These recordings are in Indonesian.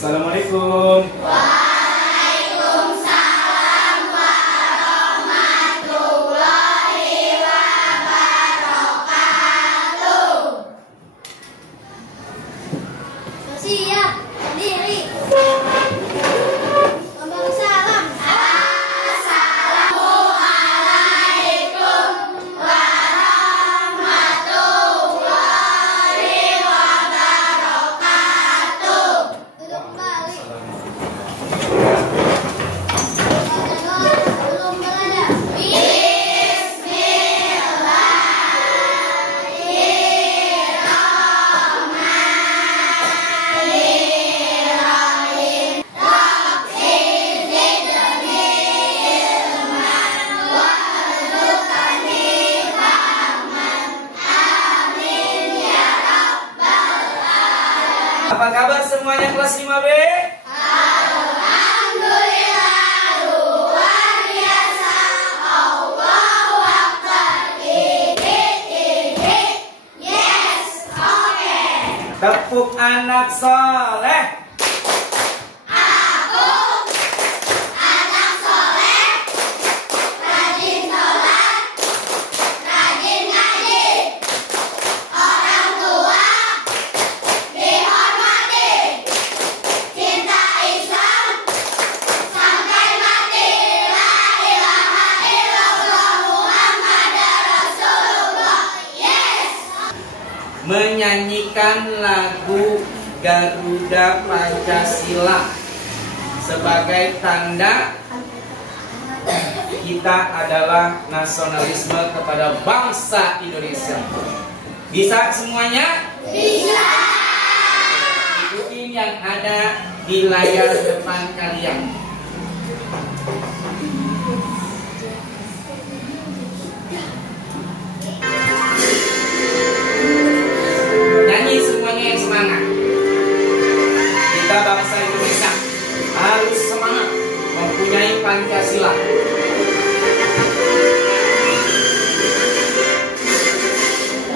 Assalamualaikum. Waalaikumsalam warahmatullahi wabarakatuh. Siap, berdiri. Membawa salam. Assalamualaikum warahmatullahi wabarakatuh. Duduk kembali. Belum berada. Bismillahirrahmanirrahim. Rabbi zidni ilman warzuqni fahman. Amin ya rabbal alamin. Apa kabar semuanya kelas 5B? Alhamdulillah luar biasa. Allahu Akbar. Yes, oke. Tepuk anak soleh. Aku anak soleh, rajin sholat, rajin ngaji. Orang tua dihormati, cinta Islam sampai mati. La ilaha illallah Muhammad Rasulullah. Yes. Menyanyikan lagu Garuda Pancasila sebagai tanda kita adalah nasionalisme kepada bangsa Indonesia. Bisa semuanya? Bisa. Ikutin yang ada di layar depan kalian. Nyanyi semuanya yang semangat. Kita bangsa Indonesia harus semangat mempunyai Pancasila.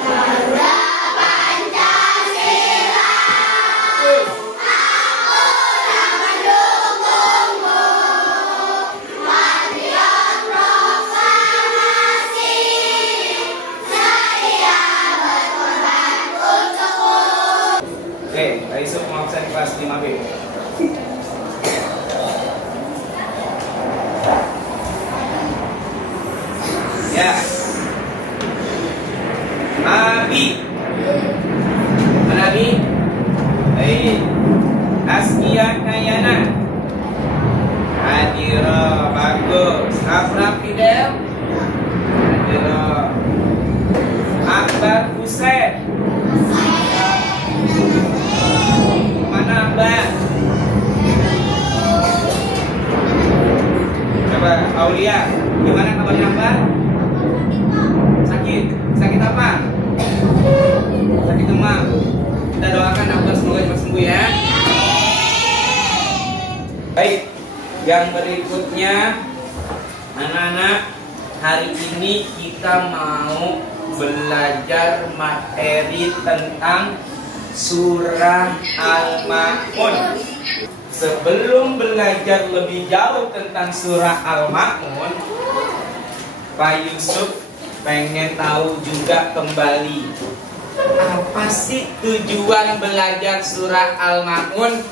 Garuda Pancasila, aku tak mendukungmu. Patriot proklamasi, saya berkorban untukmu. Oke, Raisuk mau absen kelas 5B. Ya. Abi. Mana Abi? Baik. Askia Kayana. Adira, bagus. Afra Fidel. Adira. Akbar Hussein. Mana Mbak? Coba Aulia, gimana kabarnya Mbak? Sakit? Sakit apa? Sakit demam. Kita doakan Akbar semoga cepat sembuh ya. Baik, yang berikutnya anak-anak, hari ini kita mau belajar materi tentang Surah Al-Ma'un. Sebelum belajar lebih jauh tentang Surah Al-Ma'un, Pak Yusuf pengen tahu juga kembali, apa sih tujuan belajar Surah Al-Ma'un?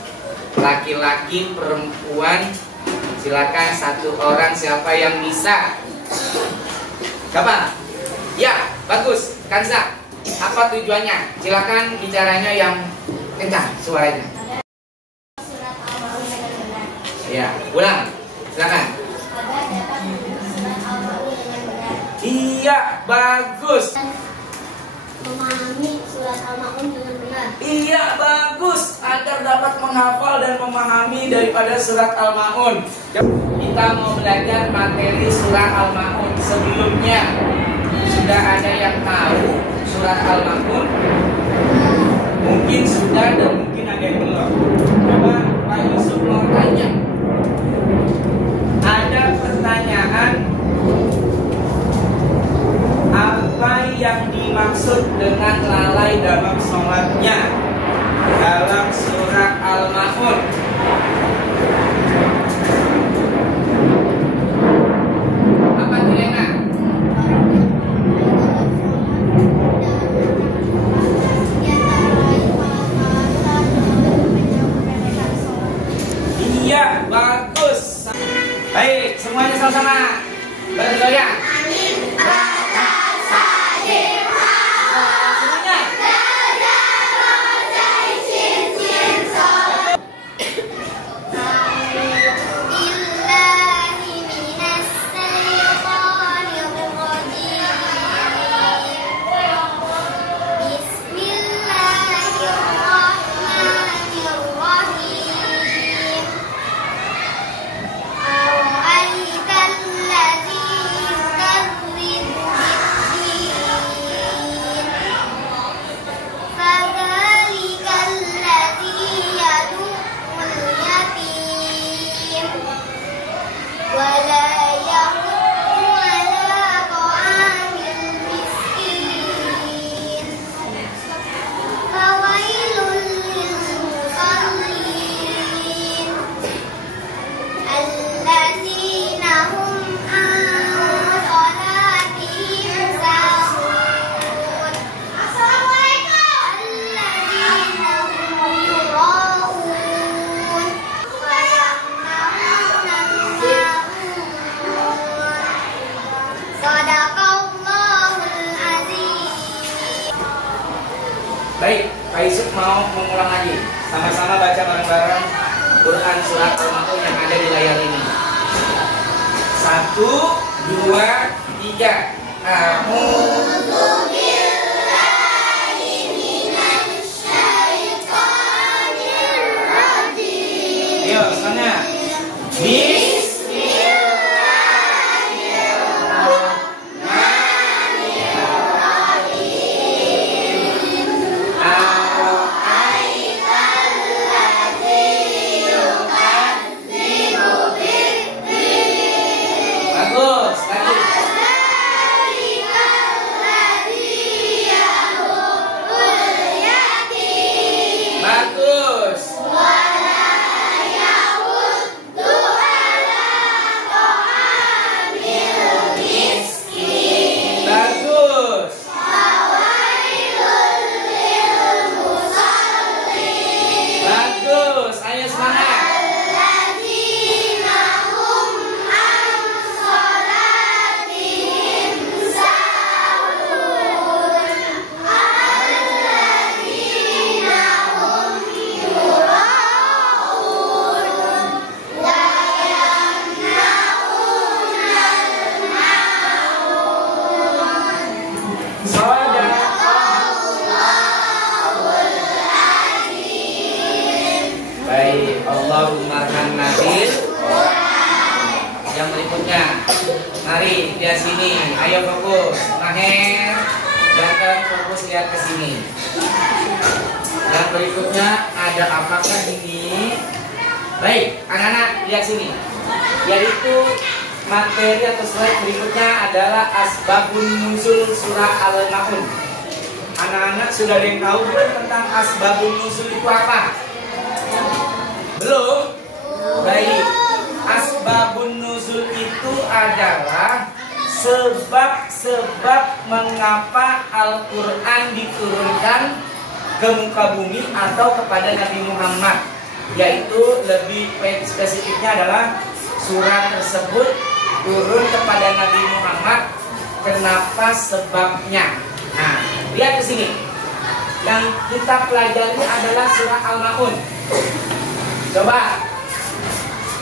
Laki-laki, perempuan, silakan satu orang, siapa yang bisa? Siapa? Ya, bagus, Kanza. Apa tujuannya? Silakan bicaranya yang kencang suaranya. Surat Al-Ma'un dengan benar. Ya, ulang. Silakan. Agar dapat memahami surat Al-Ma'un dengan benar. Iya, bagus. Memahami surat Al-Ma'un dengan benar. Iya, bagus. Agar dapat menghafal dan memahami daripada surat Al-Ma'un. Kita mau belajar materi surah Al-Ma'un. Sebelumnya sudah ada yang tahu surat Al-Ma'un? Mungkin sudah dan mungkin ada yang belum. Coba Pak Yusuf mau tanya. Ada pertanyaan, apa yang dimaksud dengan lalai dalam sholatnya dalam surah Al-Ma'un? ولا يحض على طعام المسكين فويل للمصلين الذين هم عن صلاتهم ساهون الذين هم يراءون ويمنعون الماعون صدق الله العظيم. Baik, Pak Yusuf mau mengulang lagi. Sama-sama baca bareng-bareng Quran surat Al-Ma'un yang ada di layar ini. 1, 2, 3. A'udzu billahi minasy syaithanir rajim. Yo, sana. Bagus, lagi. Bagus. Bagus. Bagus. Ayo semangat. Baik, Allahumma nabil. Yang berikutnya, mari lihat sini. Ayo fokus, Maher. Jangan fokus lihat ke sini. Yang berikutnya ada apakah ini? Baik, anak-anak lihat sini. Yaitu materi atau slide berikutnya adalah asbabun nuzul surah Al-Ma'un. Anak-anak sudah ada yang tahu belum tentang asbabun nuzul itu apa? Belum? Baik. Asbabun nuzul itu adalah sebab-sebab mengapa Al-Quran diturunkan ke muka bumi atau kepada Nabi Muhammad. Yaitu lebih spesifiknya adalah surat tersebut turun kepada Nabi Muhammad. Kenapa sebabnya? Nah, lihat ke sini. Yang kita pelajari adalah surah Al-Ma'un. Coba,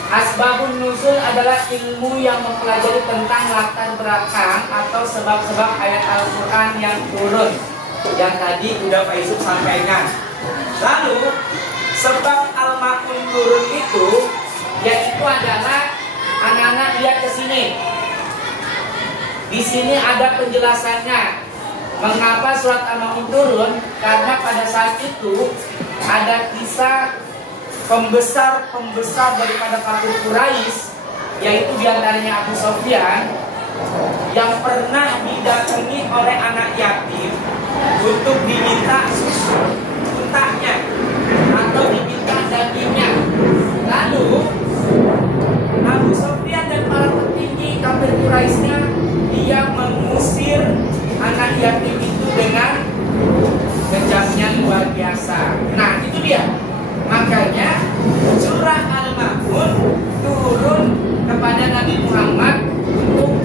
asbabun nuzul adalah ilmu yang mempelajari tentang latar belakang atau sebab-sebab ayat Al-Quran yang turun. Yang tadi udah Pak Yusuf sampaikan. Lalu, sebab Al-Ma'un turun itu, yaitu adalah anak-anak lihat ke sini. Di sini ada penjelasannya. Mengapa surat Al-Ma'un turun? Karena pada saat itu ada kisah pembesar daripada kafir Quraisy, yaitu diantaranya Abu Sufyan, yang pernah didatangi oleh anak yatim untuk diminta susu untahnya atau diminta dagingnya. Lalu Abu Sufyan dan para petinggi kafir Quraisynya dia mengusir anak yatim itu dengan kejamnya luar biasa. Nah, itu dia. Makanya surah Al-Ma'un turun kepada Nabi Muhammad untuk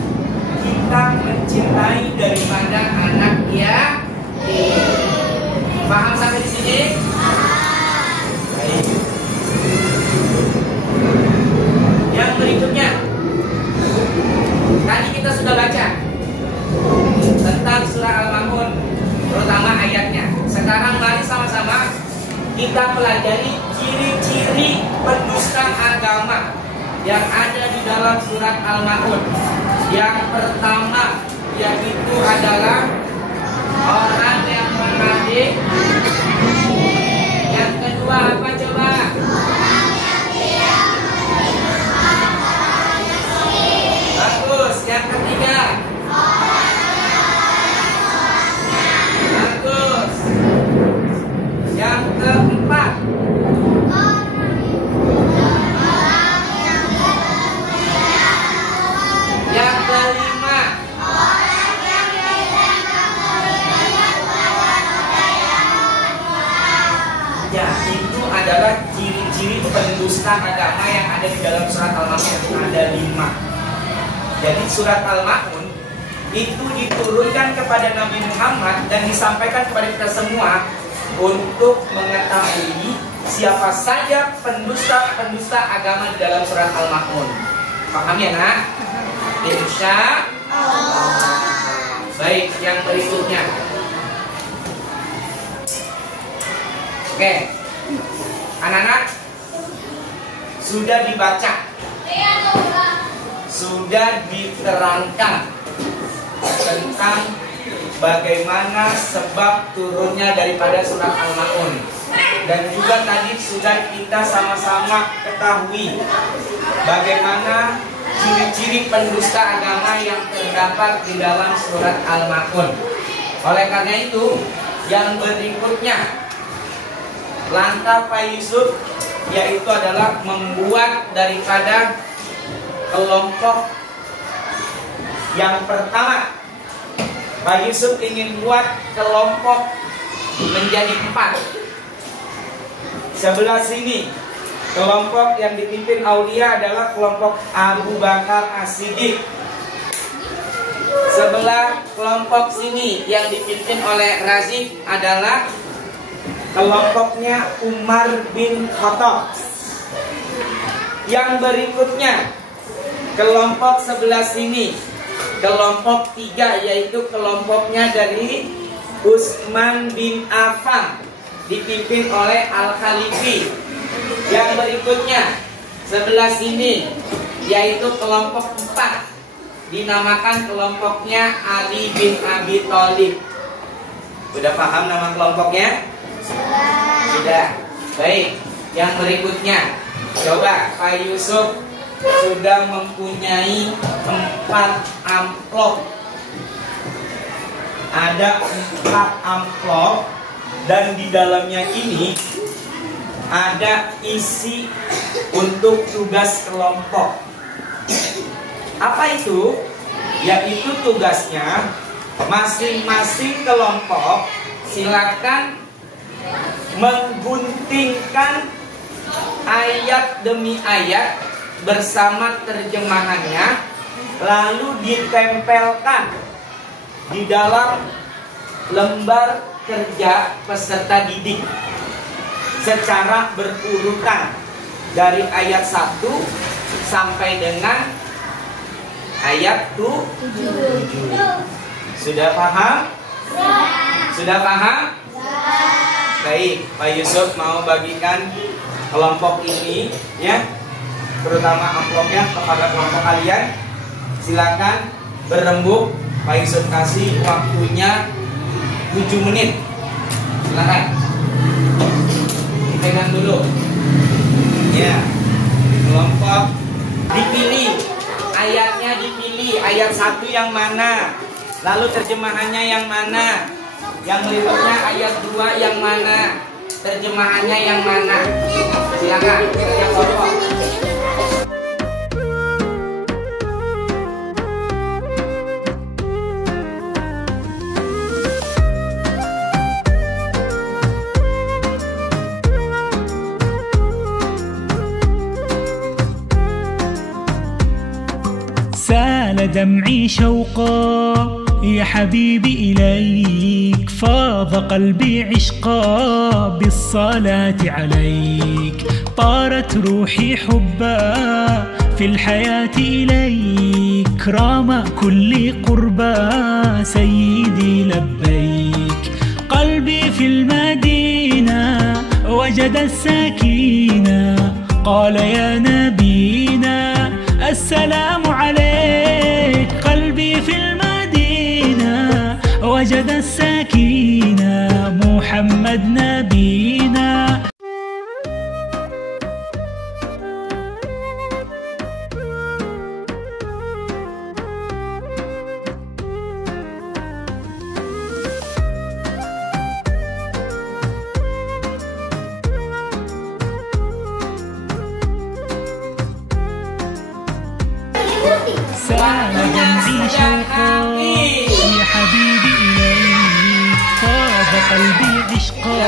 kita mencintai daripada anak yatim. Paham sampai di sini? Baik. Yang berikutnya, tadi kita sudah baca tentang surah Al-Ma'un, terutama ayatnya. Sekarang mari sama-sama kita pelajari ciri-ciri pendusta agama yang ada di dalam surat Al-Ma'un. Yang pertama yaitu adalah orang yang menagih. Yang kedua apa coba? adalah ciri-ciri pendusta agama yang ada di dalam surat Al-Ma'un. Ada 5. Jadi surat Al-Ma'un itu diturunkan kepada Nabi Muhammad dan disampaikan kepada kita semua untuk mengetahui siapa saja pendusta agama di dalam surat Al-Ma'un. Paham ya nak? Insya Allah. Baik, yang berikutnya. Oke, anak-anak sudah dibaca, sudah diterangkan tentang bagaimana sebab turunnya daripada surat Al-Ma'un. Dan juga tadi sudah kita sama-sama ketahui bagaimana ciri-ciri pendusta agama yang terdapat di dalam surat Al-Ma'un. Oleh karena itu, yang berikutnya langkah Pak Yusuf yaitu adalah membuat daripada kelompok yang pertama. Pak Yusuf ingin buat kelompok menjadi 4. Sebelah sini kelompok yang dipimpin Aulia adalah kelompok Abu Bakar As-Siddiq. Sebelah kelompok sini yang dipimpin oleh Razif adalah kelompoknya Umar bin Khattab. Yang berikutnya kelompok sebelah sini, kelompok 3, yaitu kelompoknya dari Utsman bin Affan, dipimpin oleh Al-Khalifi. Yang berikutnya sebelah sini yaitu kelompok 4, dinamakan kelompoknya Ali bin Abi Thalib. Sudah paham nama kelompoknya? Sudah. Baik, yang berikutnya coba Pak Yusuf sudah mempunyai 4 amplop. Ada 4 amplop dan di dalamnya ini ada isi untuk tugas kelompok. Apa itu? Yaitu tugasnya masing-masing kelompok silakan mengguntingkan ayat demi ayat bersama terjemahannya, lalu ditempelkan di dalam lembar kerja peserta didik secara berurutan dari ayat 1 sampai dengan ayat 7. Sudah paham? Sudah paham? Baik, Pak Yusuf mau bagikan kelompok ini ya, terutama amplopnya kepada kelompok kalian. Silakan berembuk. Pak Yusuf kasih waktunya 7 menit. Silakan. Pegang dulu. Ya. Kelompok dipilih. Ayatnya dipilih. Ayat 1 yang mana? Lalu terjemahannya yang mana? Yang berikutnya ayat 2 yang mana? Terjemahannya yang mana? Silakan. Yang kelompok. سال دمعي شوقا يا حبيبي إليك، فاض قلبي عشقا بالصلاة عليك، طارت روحي حبا في الحياة إليك، رام كل قربا سيدي لبيك، قلبي في المدينة وجد السكينة، قال يا نبينا السلام عليك، قلبي في المدينة وجد السكينة، محمد نبينا. سال دمعي شوقا يا حبيبي إليك، فاض قلبي عشقا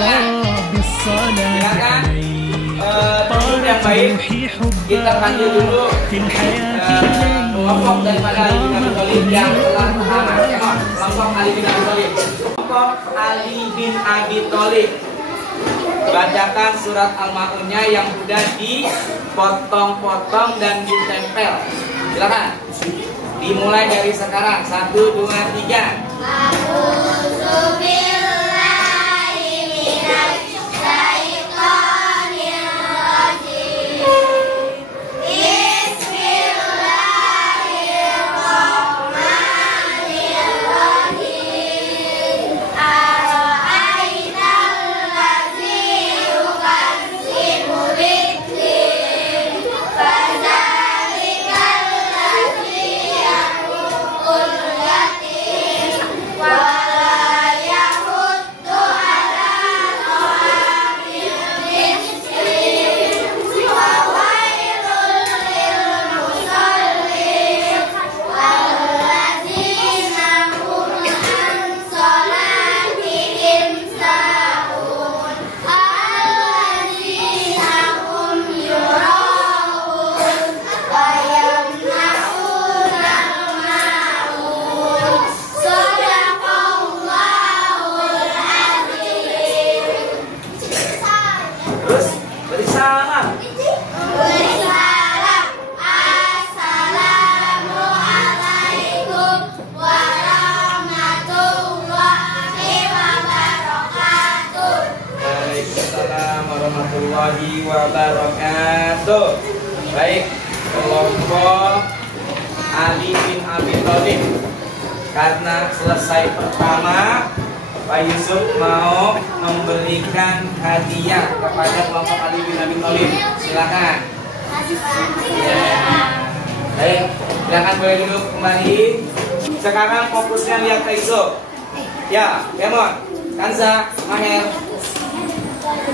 بالصلاة عليك. yang baik, kita panggil dulu kelompok daripada Ali bin Abi Thalib yang telah pertama. Kelompok Ali bin Abi Thalib. Kelompok Ali bin Abi Thalib. Bacakan surat Al-Ma'unnya yang sudah dipotong-potong dan ditempel. Silakan. Dimulai dari sekarang. 1, 2, 3. Warahmatullahi wabarakatuh. Baik, kelompok Ali bin Abi Thalib. Karena selesai pertama, Pak Yusuf mau memberikan hadiah kepada kelompok Ali bin Abi Thalib. Silakan. Ya. Baik, silakan boleh duduk kembali. Sekarang fokusnya lihat Pak Yusuf. Ya, Kemon, Kanza, Maher.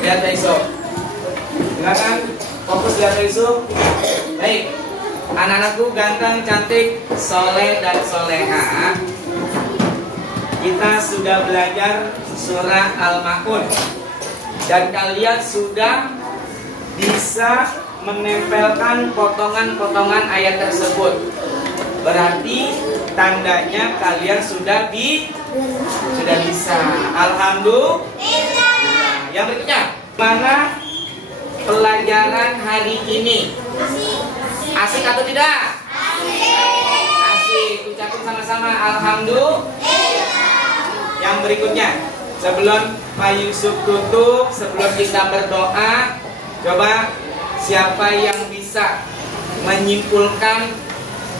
Lihat Pak Yusuf. Silakan fokus lihat Pak Yusuf. Baik, anak-anakku ganteng, cantik, soleh dan soleha. Kita sudah belajar surah Al-Ma'un dan kalian sudah bisa menempelkan potongan-potongan ayat tersebut. Berarti tandanya kalian sudah bisa. Alhamdulillah. Yang berikutnya, mana pelajaran hari ini? Asik atau tidak? Asik. Ucapin sama-sama alhamdulillah. Yang berikutnya, sebelum Pak Yusuf tutup, sebelum kita berdoa, coba siapa yang bisa menyimpulkan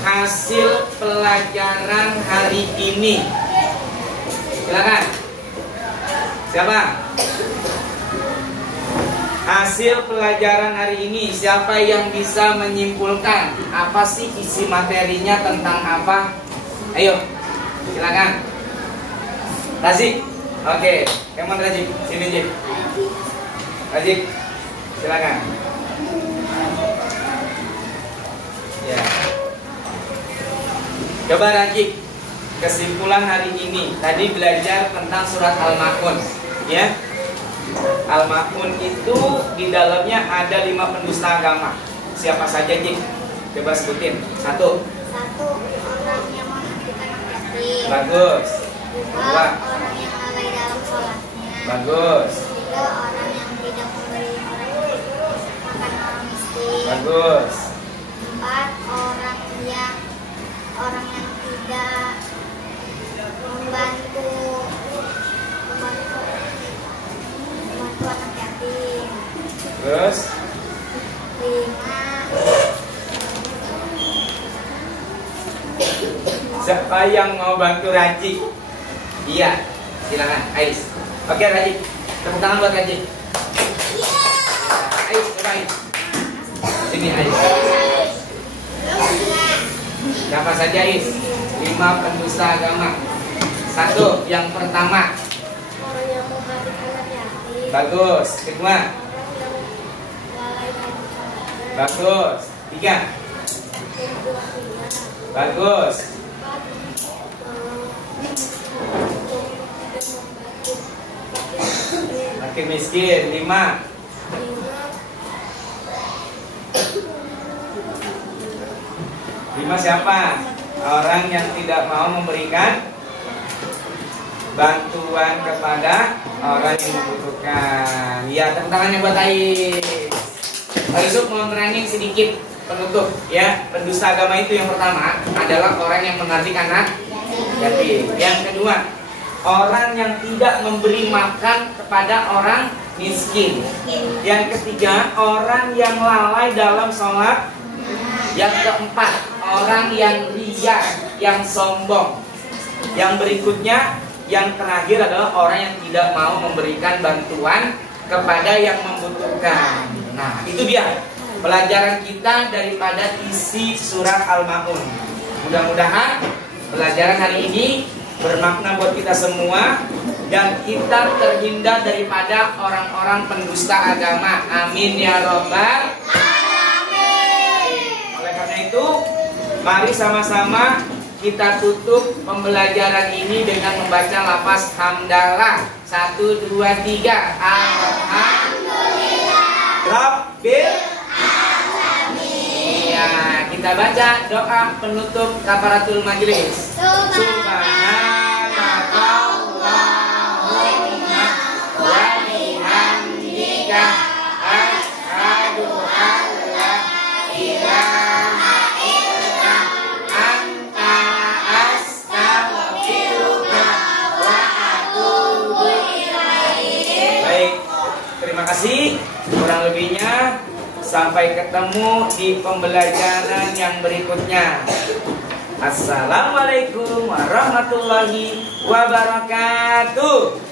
hasil pelajaran hari ini? Silakan. Siapa? Hasil pelajaran hari ini, siapa yang bisa menyimpulkan apa sih isi materinya, tentang apa? Ayo, silakan. Razik. Oke, Kemon Razik. Sini, Jik. Razik, silakan. Ya. Coba Razik, kesimpulan hari ini. Tadi belajar tentang surat Al-Ma'un, ya. Al-Ma'un itu di dalamnya ada 5 pendusta agama. Siapa saja, Jik? Coba sebutin. 1. 1. Orang yang menghentikan yatim. Bagus. 2. 2. Orang yang lalai dalam sholatnya. Bagus. 3. Orang yang tidak memberi makan orang miskin. Bagus. 4. Orang yang tidak membantu anak yatim. Terus 5. siapa yang mau bantu Raji? Iya, silakan, Ais. Oke, Raji, tepuk tangan buat Raji. Ais, coba Ais. Sini Ais. Siapa saja Ais? 5 pendusta agama. 1, yang pertama. Orang yang memperhatikan anak yatim. Bagus. Kedua. Orang yang lalai dalam sholatnya. Bagus. 3. Bagus. Makin miskin. 5. Cuma siapa? Orang yang tidak mau memberikan bantuan kepada orang yang membutuhkan. Ya, tepuk tangannya buat Ais. Pak Yusuf mau nerangin sedikit penutup ya. Pendusta agama itu yang pertama adalah orang yang menarik anak yatim. Yang kedua, orang yang tidak memberi makan kepada orang miskin. Yang ketiga, orang yang lalai dalam sholat. Yang keempat, orang yang ria, yang sombong. Yang berikutnya, yang terakhir adalah orang yang tidak mau memberikan bantuan kepada yang membutuhkan. Nah, itu dia pelajaran kita daripada isi surah Al-Ma'un. Mudah-mudahan pelajaran hari ini bermakna buat kita semua dan kita terhindar daripada orang-orang pendusta agama. Amin ya robbal alamin. Oleh karena itu, mari sama-sama kita tutup pembelajaran ini dengan membaca lafaz hamdalah. 1, 2, 3. Alhamdulillah Rabbil alamin. Ya, kita baca doa penutup kafaratul majelis. Subhanakallahumma wa bihamdika asyhadu an la ilaha illa anta astaghfiruka wa atubu ilaik. Baik, terima kasih. Kurang lebihnya sampai ketemu di pembelajaran yang berikutnya. Assalamualaikum warahmatullahi wabarakatuh.